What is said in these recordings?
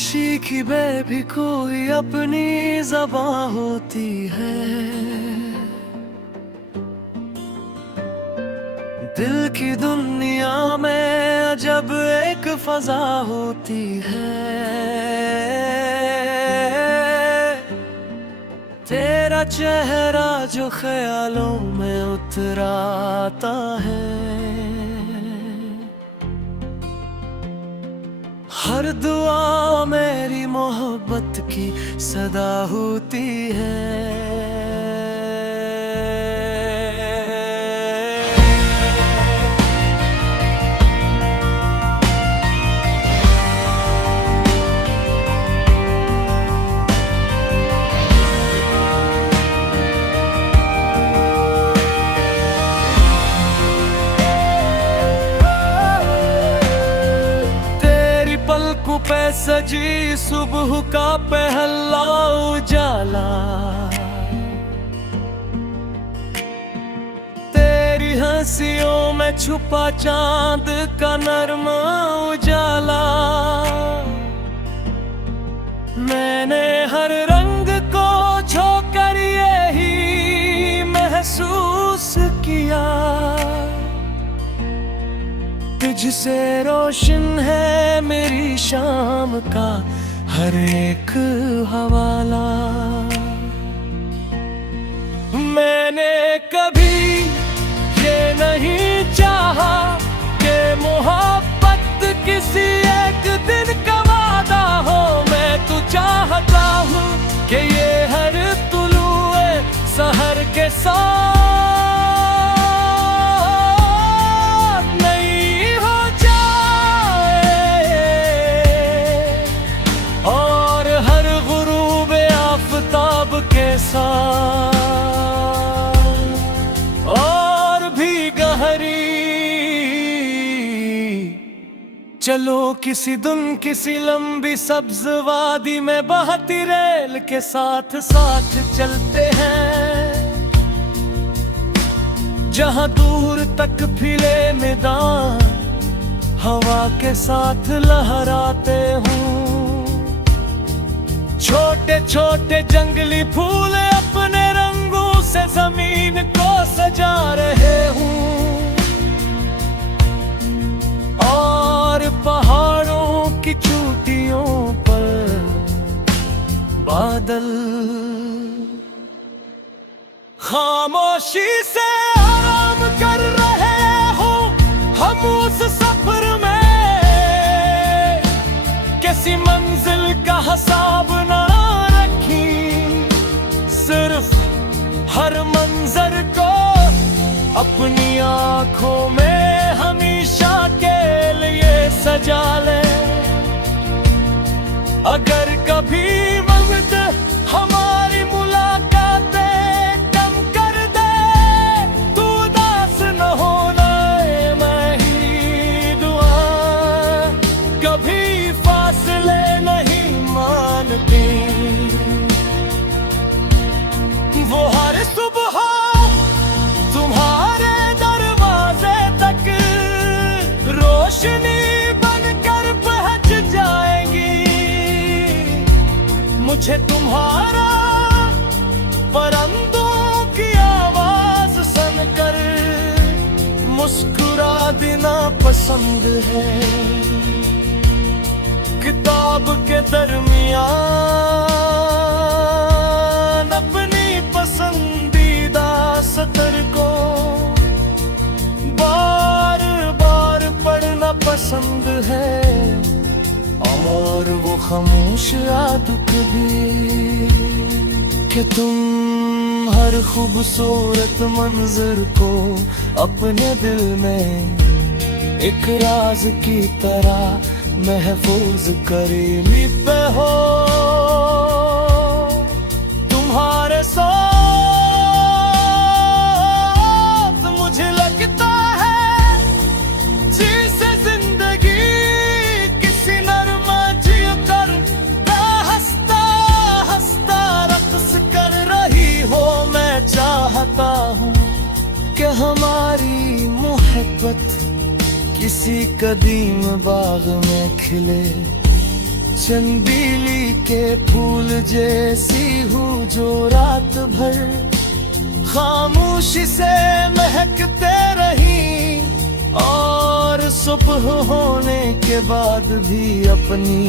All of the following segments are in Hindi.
खामोशी की भी कोई अपनी ज़बान होती है। दिल की दुनिया में अजब एक फजा होती है। तेरा चेहरा जो ख्यालों में उतराता है, हर दुआ मेरी मोहब्बत की सदा होती है। पलकों पे सजी सुबह का पहला उजाला, तेरी हंसियों में छुपा चांद का नर्म उजाला। मैंने हर रंग को छोकर यही महसूस किया, तुझसे रोशन है मेरी शाम का हर एक हवाला। मैंने कभी ये नहीं चाहा कि मोहब्बत किसी एक दिन का वादा हो। मैं तो चाहता हूँ कि ये हर तुलुए सहर के साथ और भी गहरी। चलो किसी दिन किसी लंबी सब्ज वादी में बहती रेल के साथ साथ चलते हैं, जहां दूर तक फिले मैदान हवा के साथ लहराते हूँ। छोटे छोटे जंगली फूल अपने रंगों से जमीन को सजा रहे हूँ, और पहाड़ों की चोटियों पर बादल खामोशी से आराम कर रहे हो। हम उस सफर में किसी मंजिल का हिसाब ना रखी, सिर्फ हर मंजर को अपनी आंखों में हमेशा के लिए सजा ले। अगर कभी वक्त हमारी मुलाकातें कम कर दे, तू उदास न होना मैं ही दुआ। कभी फासले नहीं मानती, वो हर सुबह तुम्हारे दरवाजे तक रोशनी बनकर पहुंच जाएगी। मुझे तुम्हारा परिंदों की आवाज सुनकर मुस्कुरा देना पसंद है। किताब के दरमियान अपनी पसंदीदा सतर को बार बार पढ़ना पसंद है, और वो खामोश आदत भी कि तुम हर खूबसूरत मंजर को अपने दिल में एक राज की तरह महफूज करीबी पे हो। तुम्हारे साथ मुझे लगता है जैसे जिंदगी किसी नरमा जियो कर हंसता हंसता रक्स कर रही हो। मैं चाहता हूँ कि हमारी मोहब्बत किसी कदीम बाग में खिले, चंदीली के फूल जैसी हूँ जो रात भर खामोशी से महकते रही, और सुबह होने के बाद भी अपनी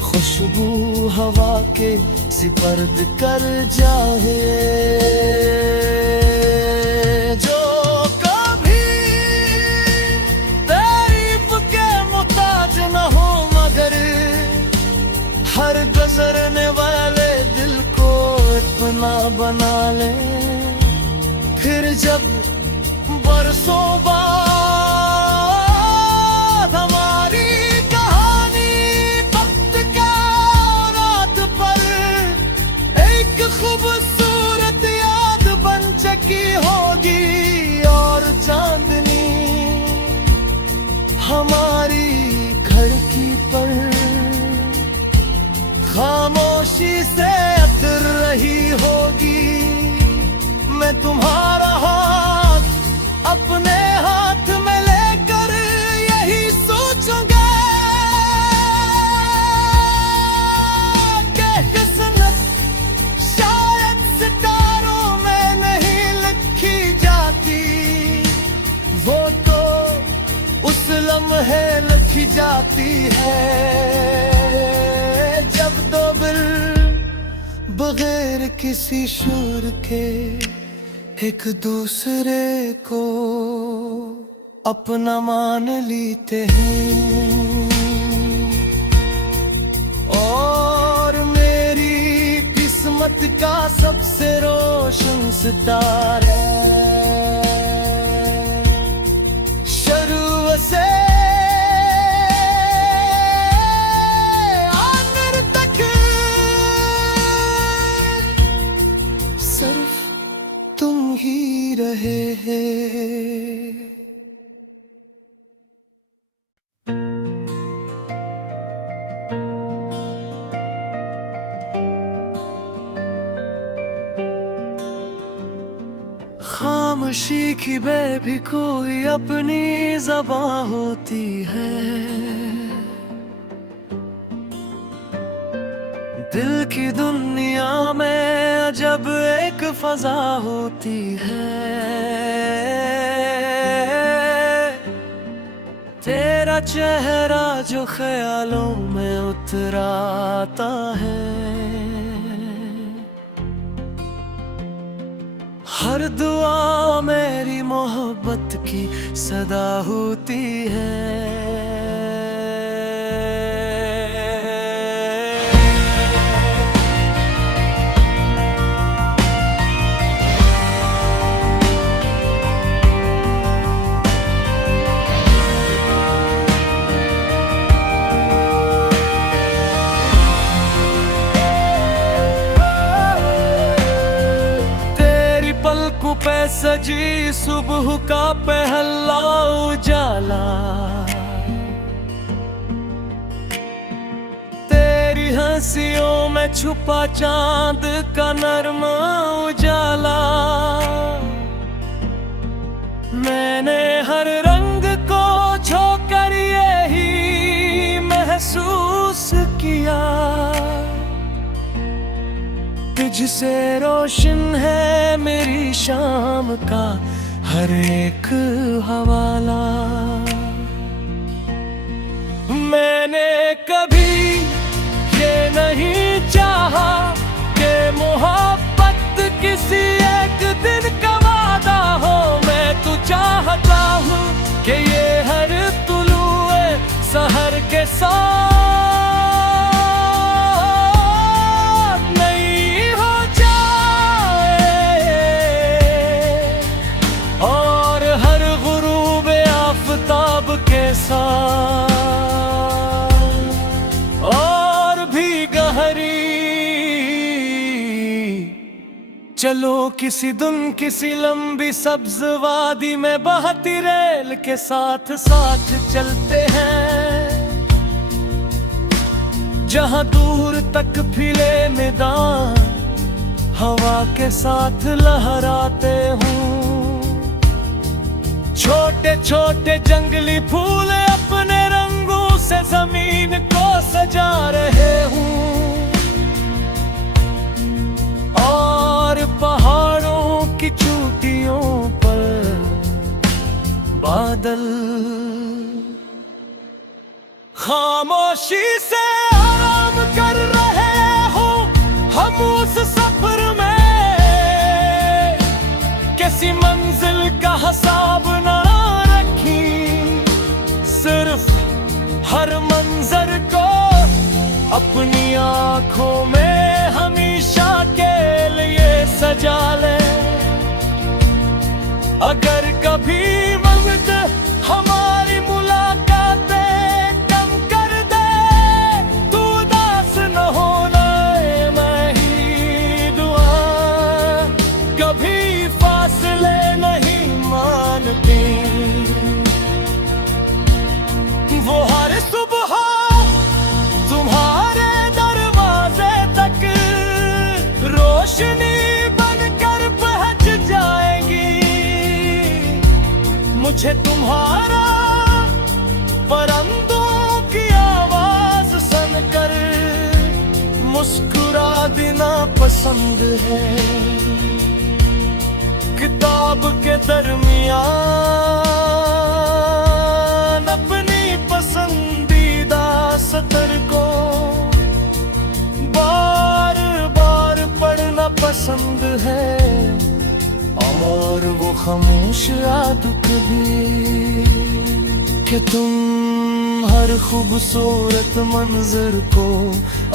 खुशबू हवा के सिपर्द कर जाए। जो कभी तारीफ के मुताज न हो मगर हर गुजरने वाले दिल को अपना बना ले। फिर जब बरसों बाद हमारी कहानी वक्त का रात पर एक खूबसूरत याद बन चुकी होगी, और चांदनी हमारी खिड़की पर खामोशी से अतर रही होगी। मैं तुम्हारा हाथ अपने हाथ में लेकर यही सोचूंगा कि किस्मत शायद सितारों में नहीं लिखी जाती, वो तो उस लम्हे लिखी जाती है जब दो दिल बगैर किसी शोर के एक दूसरे को अपना मान लेते हैं। और मेरी किस्मत का सबसे रोशन सितारा शुरू से आखिर तक सिर्फ तुम ही रहे हैं। खामोशी की भी कोई अपनी ज़बान होती है, दिल की दुनिया में जब एक फजा होती है। तेरा चेहरा जो ख्यालों में उतराता है, हर दुआ मेरी मोहब्बत की सदा होती है। पे सजी सुबह का पहला उजाला, तेरी हंसियों में छुपा चांद का नर्म उजाला। मैंने हर रंग को छोकर यही महसूस किया, तुझसे रोशन है मेरी शाम का हर एक हवाला। मैंने कभी ये नहीं चाहा कि मोहब्बत किसी एक दिन का वादा हो। मैं तो चाहता हूँ कि ये हर तुलुए सहर के साथ और भी गहरी। चलो किसी दिन किसी लंबी सब्ज वादी में बहती रेल के साथ साथ चलते हैं, जहां दूर तक फिले मैदान हवा के साथ लहराते हूँ। छोटे छोटे जंगली फूल अपने रंगों से जमीन को सजा रहे हूँ, और पहाड़ों की चोटियों पर बादल खामोशी से आराम कर रहे हो। हम उस सफर में किसी मंजिल का हिसाब ना रखी, सिर्फ हर मंजर को अपनी आंखों में हमेशा के लिए सजा ले। अगर कभी वक्त हमारी मुलाकातें कम कर दे, तू उदास न होना, मैं ही दुआ कभी फासले नहीं मानती। वो हर सुबह तुम्हारे दरवाजे तक रोशनी बनकर पहुंच जाएगी। मुझे तुम्हारा परिंदों की आवाज सुनकर मुस्कुरा देना पसंद है। किताब के दरमियान अपनी पसंदीदा सतर को बार बार पढ़ना पसंद है, और वो खामोश आदत भी कि तुम हर खूबसूरत मंजर को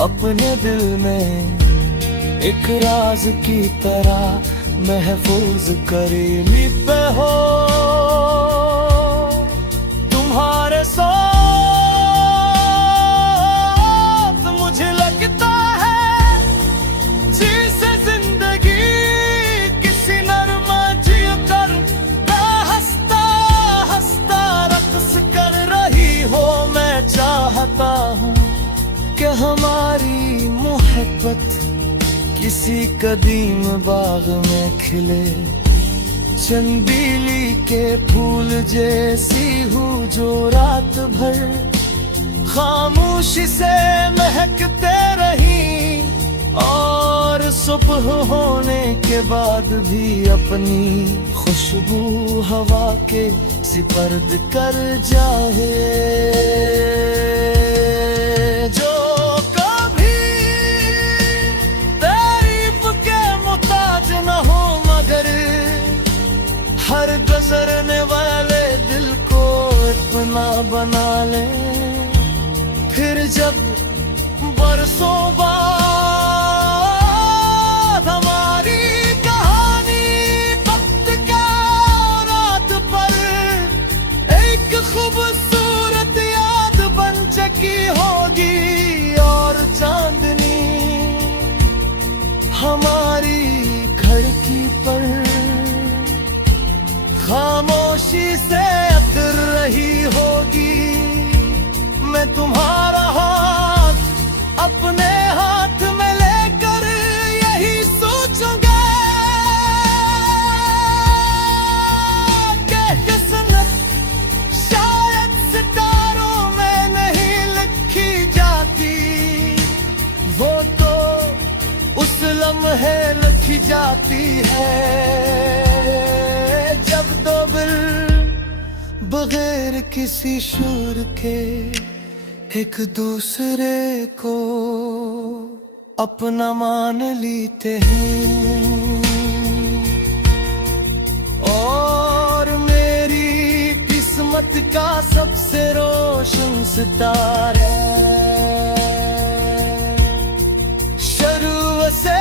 अपने दिल में एक राज की तरह महफूज करीबी पे हो। तुम्हारे साथ मुझे लगता है जैसे जिंदगी किसी नरमा जियो कर हंसता हंसता रक्स कर रही हो। मैं चाहता हूँ कि हमारी मोहब्बत किसी कदीम बाग में खिले, चंदीली के फूल जैसी हूँ जो रात भर खामोशी से महकते रही, और सुबह होने के बाद भी अपनी खुशबू हवा के सिपर्द कर जाए। जो कभी तारीफ के मुताज न हो, मगर हर गुजरने वाले दिल को अपना बना ले। फिर जब बरसों बाद हमारी कहानी वक्त का रात पर एक खूबसूरत याद बन चुकी होगी, और चांदनी हमारी खिड़की पर खामोशी से अतर रही होगी। मैं तुम्हारा हाथ अपने हाथ में लेकर यही सोचूंगा कि किस्मत शायद सितारों में नहीं लिखी जाती, वो तो उस लम्हे लिखी जाती है जब दो दिल बगैर किसी शोर के एक दूसरे को अपना मान लेते हैं। और मेरी किस्मत का सबसे रोशन सितारा शुरू से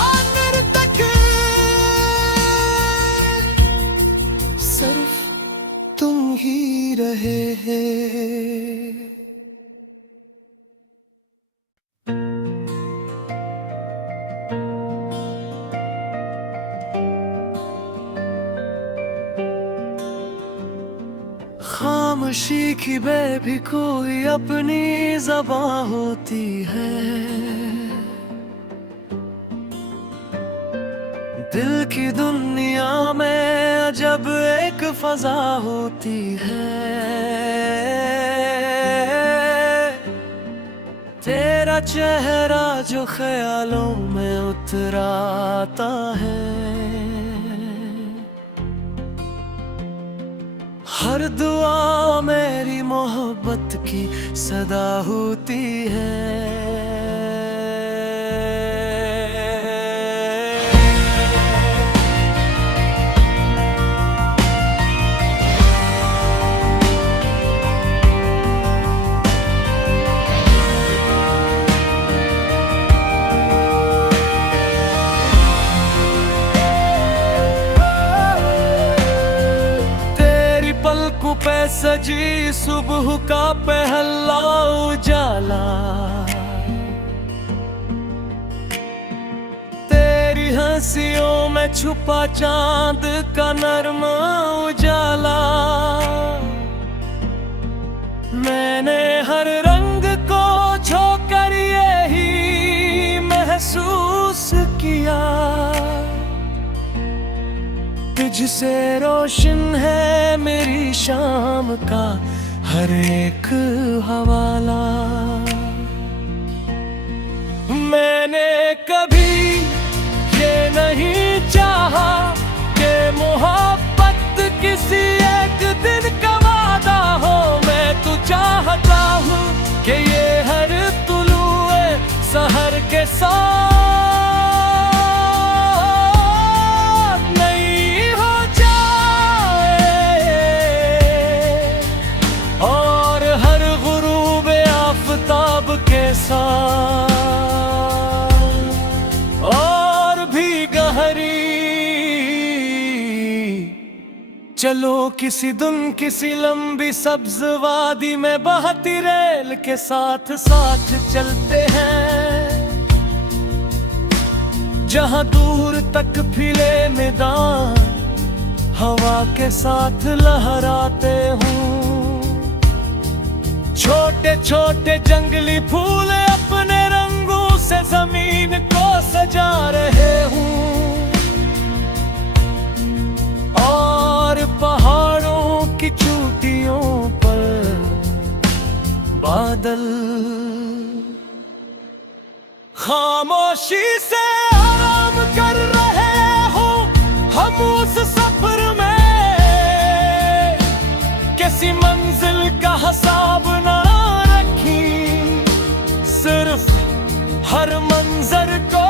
आखिर तक सिर्फ तुम ही रहे हैं। खामोशी की भी कोई अपनी ज़बां होती है, दिल की दुनिया में जब एक फजा होती है, तेरा चेहरा जो ख्यालों में उतराता है। हर दुआ मेरी मोहब्बत की सदा होती है। पलकों पे सजी सुबह का पहला उजाला, तेरी हंसियों में छुपा चांद का नर्म उजाला। मैंने हर रंग को छोकर यही महसूस किया, तुझसे रोशन है मेरी शाम का हर एक हवाला। मैंने कभी ये नहीं चाहा कि मोहब्बत किसी एक दिन का वादा हो। मैं तो चाहता हूँ कि ये हर तुलुए सहर के साथ और भी गहरी। चलो किसी दिन किसी लंबी सब्ज वादी में बहती रेल के साथ साथ चलते हैं, जहां दूर तक फिले मैदान हवा के साथ लहराते हूँ। छोटे छोटे जंगली फूल अपने रंगों से जमीन को सजा रहे हूँ, और पहाड़ों की चोटियों पर बादल खामोशी से आराम कर रहे हो। हम उस सफर में किसी मंजिल का हिसाब ना रखी, सिर्फ हर मंजर को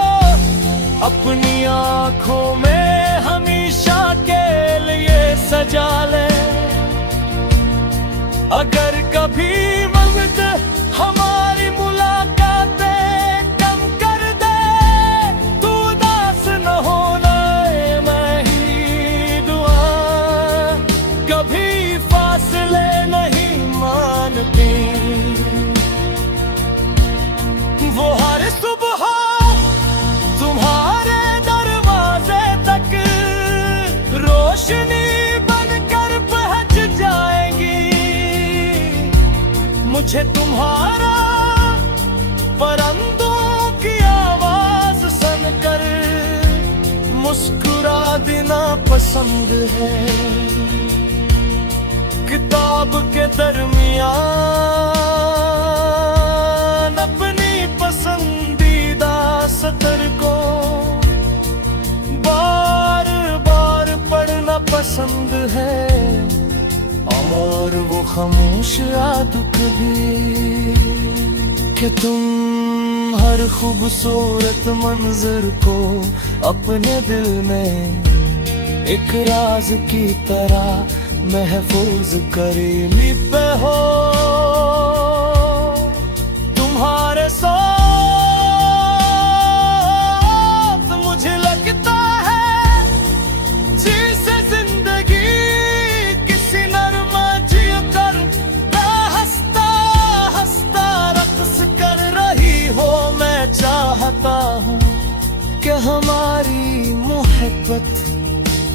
अपनी आंखों में हमेशा के लिए सजा ले। अगर कभी वक्त हमारी मुलाकातें कम कर दे, तू उदास न होना मैं ही दुआ। कभी फासले नहीं मानती, वो हर सुबह तुम्हारे दरवाजे तक रोशनी बनकर पहुंच जाएगी। मुझे तुम्हारा परिंदों की आवाज सुनकर मुस्कुरा देना पसंद है। किताब के दरमियान अपनी पसंदीदा सतर को बार बार पढ़ना पसंद है, और वो खामोश आदत भी कि तुम हर खूबसूरत मंजर को अपने दिल में एक राज की तरह महफूज करीबी पे हो। तुम्हारे साथ मुझे लगता है जैसे जिंदगी किसी नरमा जीकर हंसता हंसता रक्स कर रही हो। मैं चाहता हूँ कि हमारी मोहब्बत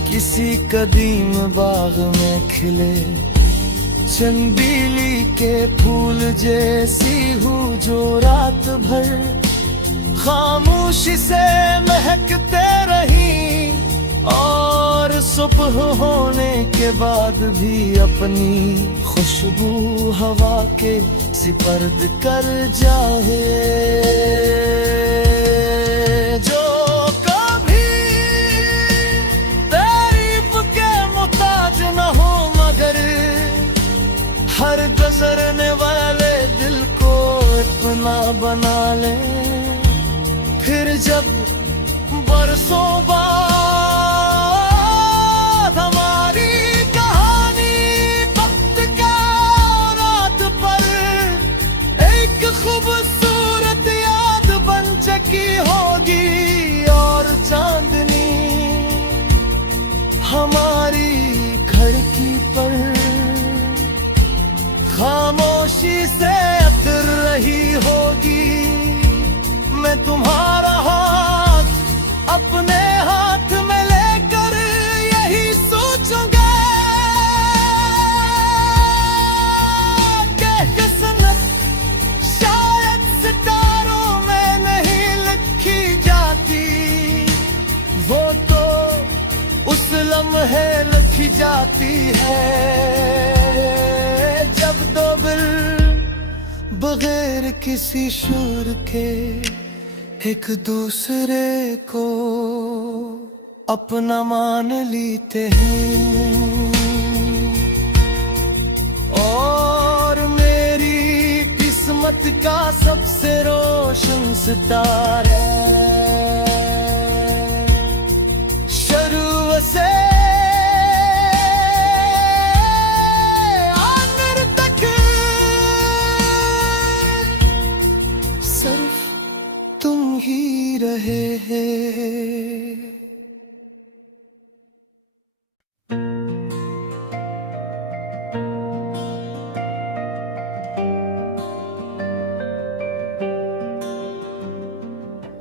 किसी कदीम बाग में खिले, चंदीली के फूल जैसी हूँ जो रात भर खामोशी से महकते रही, और सुबह होने के बाद भी अपनी खुशबू हवा के सिपर्द कर जाए। जो कभी तारीफ के मुताज न हो मगर हर गुजरने वाले दिल को अपना बना ले। फिर जब बरसों बाद हमारी कहानी वक्त का रात पर एक खूबसूरत याद बन चुकी होगी और चांदनी हमारी खिड़की पर खामोशी से अतर रही होगी। मैं तुम्हारा हाथ अपने हाथ में लेकर यही सोचूंगा कि किस्मत शायद सितारों में नहीं लिखी जाती, वो तो उस लम्हे लिखी जाती है जब दो दिल बगैर किसी शोर के एक दूसरे को अपना मान लेते हैं। और मेरी किस्मत का सबसे रोशन सितारा शुरू से आखिर तक सिर्फ तुम ही रहे हैं।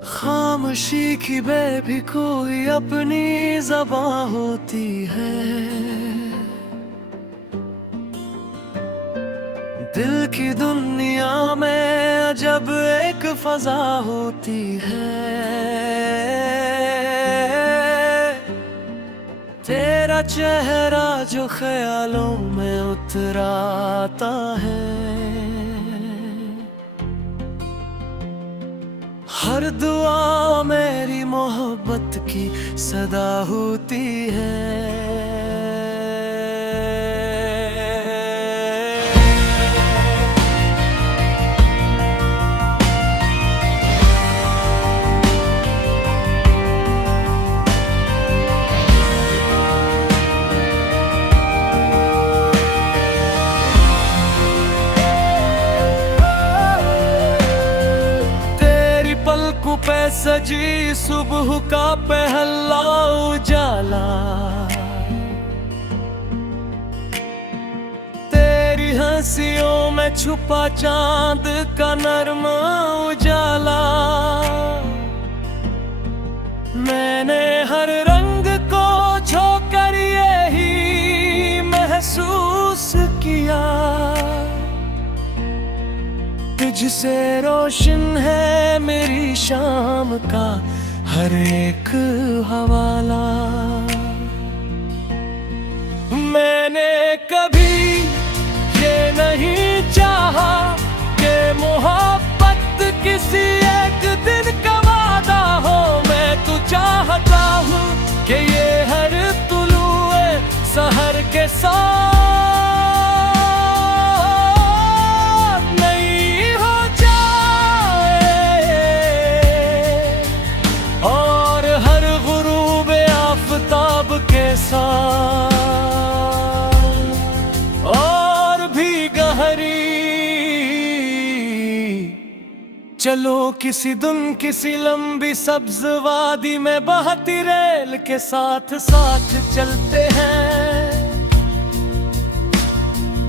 खामोशी की भी कोई अपनी ज़बां होती है, दिल की दुनिया में जब एक फजा होती है। तेरा चेहरा जो ख्यालों में उतराता है, हर दुआ मेरी मोहब्बत की सदा होती है। पे सजी सुबह का पहला उजाला, तेरी हंसियों में छुपा चांद का नर्म उजाला। मैंने हर रंग को छोकर यही महसूस किया, तुझसे रोशन है मेरी शाम का हर एक हवाला। मैंने कभी ये नहीं चाहा कि मोहब्बत किसी एक दिन का वादा हो। मैं तो चाहता हूँ कि ये हर तुलुए सहर के साथ और भी गहरी। चलो किसी दिन किसी लंबी सब्ज वादी में बहती रेल के साथ साथ चलते हैं,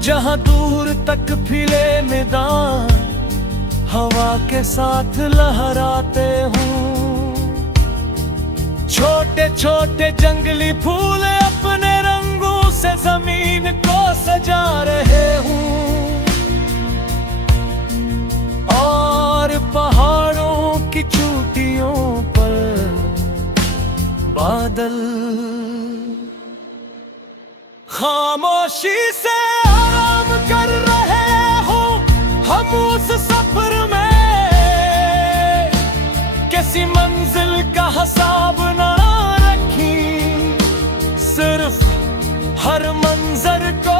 जहां दूर तक फिले मैदान हवा के साथ लहराते हूँ। छोटे छोटे जंगली फूल अपने रंगों से जमीन को सजा रहे हूँ, और पहाड़ों की चोटियों पर बादल खामोशी से आराम कर रहे हो हम उस सफर में, किसी मंजिल का हिसाब ना रखी, सिर्फ हर मंजर को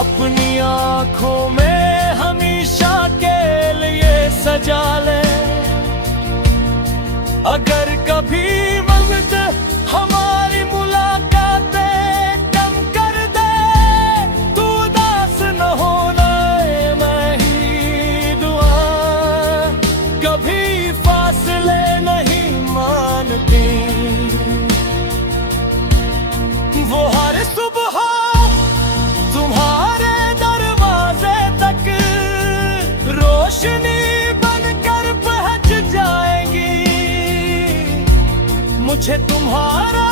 अपनी आंखों में हमेशा के लिए सजा ले। अगर कभी वक्त हमारी मुलाकातें कम कर दे, तू उदास न होना मैं ही दुआ, कभी फासले नहीं मानती। वो हर सुबह तुम्हारे दरवाजे तक रोशनी बनकर पहुंच जाएगी। मुझे तुम्हारा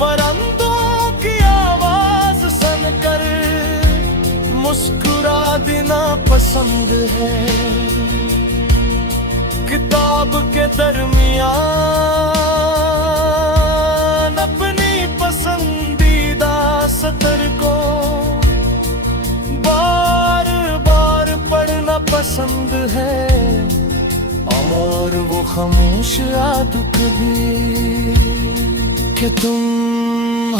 परिंदों की आवाज सुनकर मुस्कुरा देना पसंद है। किताब के दरमियान अपनी पसंदीदा सतर को बार बार पढ़ना पसंद है, और वो खामोश आदत भी कि तुम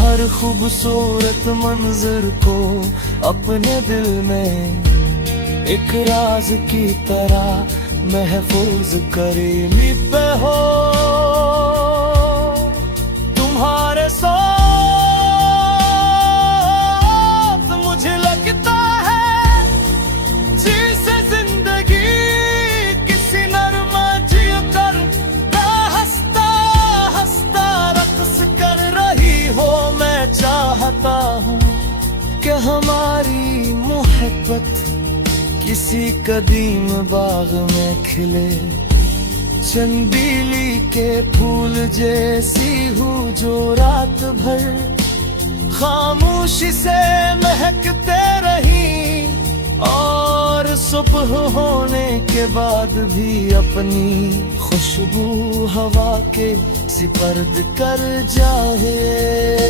हर खूबसूरत मंजर को अपने दिल में एक राज की तरह महफूज करीबी पे हो। तुम्हारे साथ मुझे लगता है जैसे जिंदगी किसी नरमा जीकर हंसता हंसता रक्स कर रही हो। मैं चाहता हूँ कि हमारी मोहब्बत किसी कदीम बाग में खिले, चंदीली के फूल जैसी हूँ जो रात भर खामोशी से महकते रही, और सुबह होने के बाद भी अपनी खुशबू हवा के सिपर्द कर जाए।